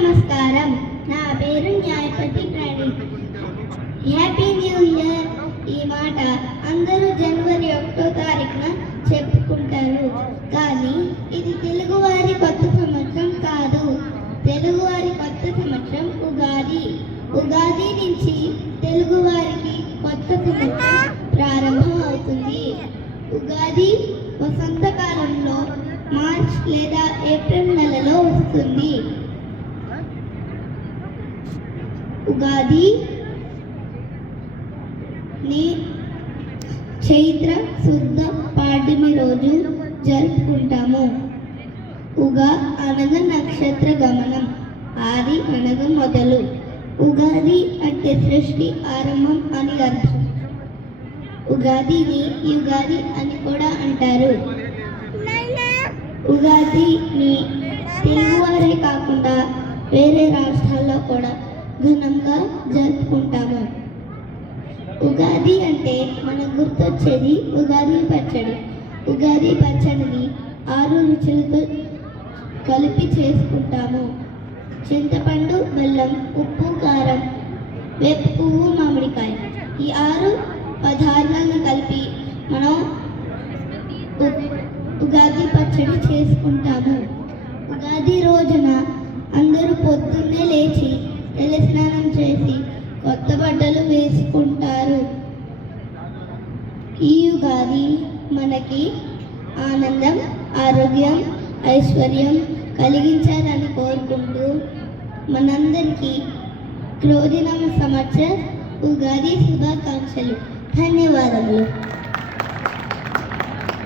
నమస్కారం. నా పేరు Nyayapathi Praneeth. Happy new year. ఈ మాట అందరూ జనవరి 1వ తారీఖున చెప్పుకుంటారు, కానీ ఇది తెలుగువారి కొత్త సంవత్సరం కాదు. తెలుగువారి కొత్త సంవత్సరం ఉగాది. ఉగాది నుంచి తెలుగువారికి కొత్త సంవత్సరం ప్రారంభం అవుతుంది. ఉగాది వసంతకాలంలో మార్చ్ లేదా ఏప్రిల్ నెలలో వస్తుంది. ఉగాది చైత్ర శుద్ధ పాడ్యమి రోజు జరుపుకుంటాము. ఉగా అనగా నక్షత్ర గమనం, ఆది అనగా మొదలు. ఉగాది అంటే సృష్టి ఆరంభం అని అర్థం. ఉగాదిని యుగాది అని కూడా అంటారు. ఉగాదిని తెలుగువారే కాకుండా వేరే రాష్ట్రాల్లో కూడా ఘనంగా జరుపుకుంటాము. ఉగాది అంటే మనకు గుర్తొచ్చేది ఉగాది పచ్చడి. ఉగాది పచ్చడిని 6 రుచులతో కలిపి చేసుకుంటాము. చింతపండు, బెల్లం, ఉప్పు, కారం, వేప పువ్వు, మామిడికాయ, ఈ 6 పదార్థాలను కలిపి మనం ఉగాది పచ్చడి చేసుకుంటాము. ఉగాది రోజున అందరూ పొద్దున్నే లేచి తలస్నానం చేసి కొత్త బట్టలు వేసుకుంటారు. ఈ ఉగాది మనకి ఆనందం, ఆరోగ్యం, ఐశ్వర్యం కలిగించాలని కోరుకుంటూ మనందరికీ క్రోధినామ సంవత్సర ఉగాది శుభాకాంక్షలు. ధన్యవాదములు.